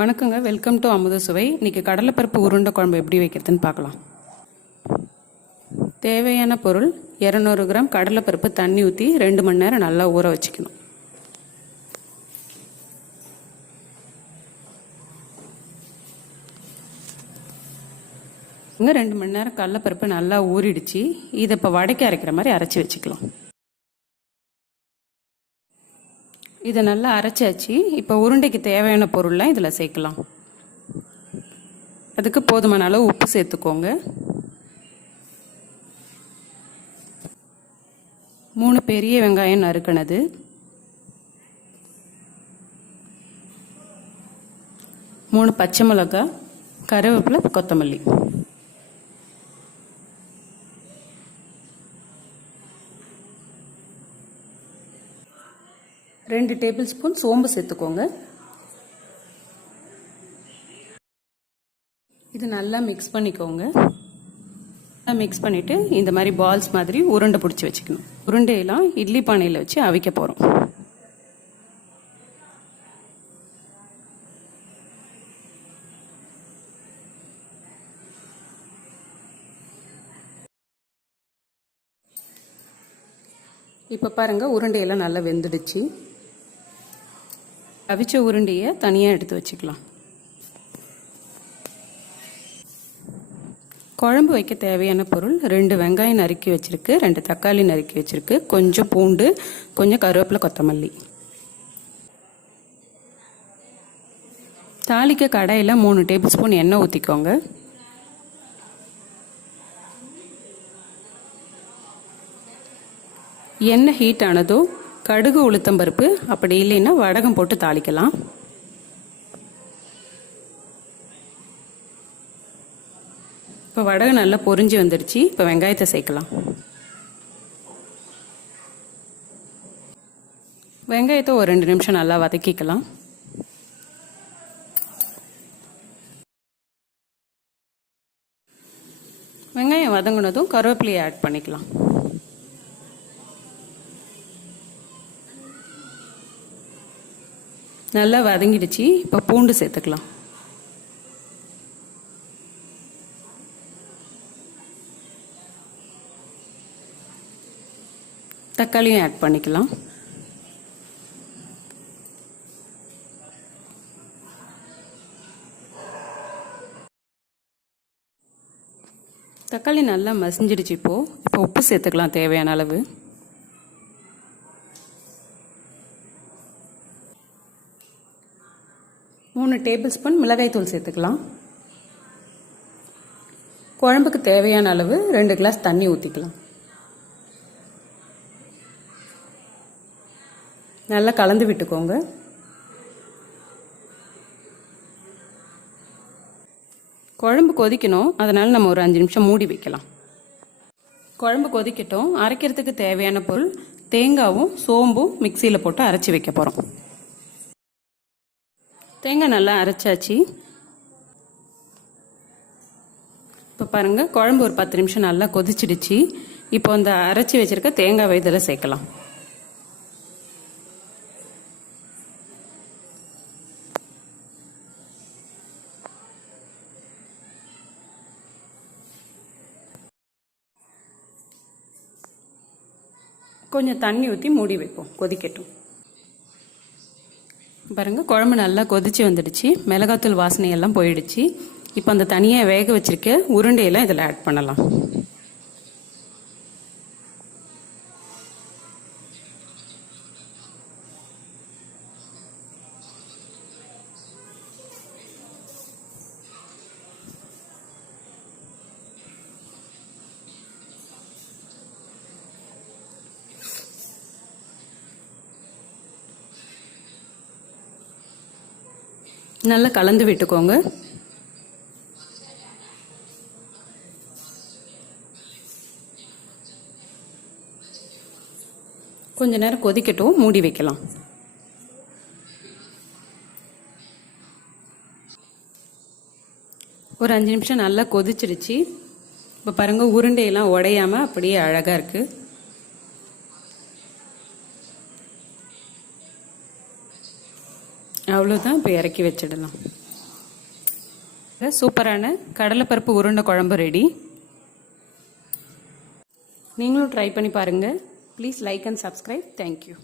வணக்கங்க, welcome to அமுத சுவை. இன்றைக்கி கடலைப்பருப்பு உருண்டை குழம்பு எப்படி வைக்கிறதுன்னு பார்க்கலாம். தேவையான பொருள் 200 கிராம் கடலைப்பருப்பு தண்ணி ஊற்றி 2 மணி நேரம் நல்லா ஊற வச்சுக்கணும். இங்கே 2 மணி நேரம் கடலைப்பருப்பு நல்லா ஊறிடுச்சு. இதை இப்போ வடைக்கு அரைக்கிற மாதிரி அரைச்சி வச்சுக்கலாம். இதை நல்லா அரைச்சாச்சு. இப்போ உருண்டைக்கு தேவையான பொருள்லாம் இதில் சேர்க்கலாம். அதுக்கு போதுமான அளவு உப்பு சேர்த்துக்கோங்க. 3 பெரிய வெங்காயம் நறுக்கினது, 3 பச்சை மிளகாய், கருவேப்பிலை, கொத்தமல்லி, 2 டேபிள் ஸ்பூன் சோம்பு சேர்த்துக்கோங்க. இது நல்லா மிக்ஸ் பண்ணிக்கோங்க. மிக்ஸ் பண்ணிவிட்டு இந்த மாதிரி பால்ஸ் மாதிரி உருண்டை பிடிச்சி வச்சுக்கணும். உருண்டையெல்லாம் இட்லி பானையில் வச்சு அவிக்க போகிறோம். இப்போ பாருங்கள், உருண்டையெல்லாம் நல்லா வெந்துடுச்சு. அவிச்ச உருண்டையை தனியாக எடுத்து வச்சுக்கலாம். குழம்பு வைக்க தேவையான பொருள் 2 வெங்காயம் நறுக்கி வச்சுருக்கு, 2 தக்காளி நறுக்கி வச்சுருக்கு, கொஞ்சம் பூண்டு, கொஞ்சம் கருவேப்பிலை, கொத்தமல்லி. தாளிக்க கடாயில் 3 டேபிள் ஸ்பூன் எண்ணெய் ஊற்றிக்கோங்க. எண்ணெய் ஹீட் ஆனதும் கடுகு, உளுத்தம்பருப்பு, அப்படி இல்லைன்னா வடகம் போட்டு தாளிக்கலாம். இப்போ வடகம் நல்லா பொரிஞ்சு வந்துடுச்சு. இப்போ வெங்காயத்தை சேர்க்கலாம். வெங்காயத்தை ஒரு 2 நிமிஷம் நல்லா வதக்கிக்கலாம். வெங்காயம் வதங்கினதும் கருவேப்பிலையை ஆட் பண்ணிக்கலாம். நல்லா வதங்கிடுச்சு. இப்போ பூண்டு சேர்த்துக்கலாம். தக்காளியும் ஆட் பண்ணிக்கலாம். தக்காளி நல்லா மசிஞ்சிடுச்சு. இப்போ உப்பு சேர்த்துக்கலாம் தேவையான அளவு. மூணு டேபிள் ஸ்பூன் மிளகாய்த்தூள் சேர்த்துக்கலாம். குழம்புக்கு தேவையான அளவு 2 கிளாஸ் தண்ணி ஊற்றிக்கலாம். நல்லா கலந்து விட்டுக்கோங்க. குழம்பு கொதிக்கணும், அதனால் நம்ம ஒரு 5 நிமிஷம் மூடி வைக்கலாம். குழம்பு கொதிக்கட்டும். அரைக்கிறதுக்கு தேவையான பொருள் தேங்காவும் சோம்பும் மிக்சியில் போட்டு அரைச்சி வைக்க போகிறோம். தேங்காய் நல்லா அரைச்சாச்சு. இப்போ பாருங்கள், குழம்பு ஒரு 10 நிமிஷம் நல்லா கொதிச்சிடுச்சு. இப்போ அந்த அரைச்சி வச்சிருக்க தேங்காய் இதில் சேர்க்கலாம். கொஞ்சம் தண்ணி ஊற்றி மூடி வைப்போம், கொதிக்கட்டும். பாருங்கள், குழம்பு நல்லா கொதிச்சு வந்துடுச்சு. மிளகாத்தூள் வாசனையெல்லாம் போயிடுச்சு. இப்போ அந்த தனியாக வேக வச்சிருக்க உருண்டையெல்லாம் இதில் ஆட் பண்ணலாம். நல்லா கலந்து விட்டுக்கோங்க. கொஞ்ச நேரம் கொதிக்கட்டும், மூடி வைக்கலாம். ஒரு 5 நிமிஷம் நல்லா கொதிச்சிடுச்சு. இப்போ பாருங்கள், உருண்டையெல்லாம் உடையாமல் அப்படியே அழகாக இருக்குது. அவ்வளோதான். இப்போ இறக்கி வச்சிடலாம். சூப்பரான கடலைப்பருப்பு உருண்டை குழம்பு ரெடி. நீங்களும் ட்ரை பண்ணி பாருங்கள். Please like and subscribe. Thank you.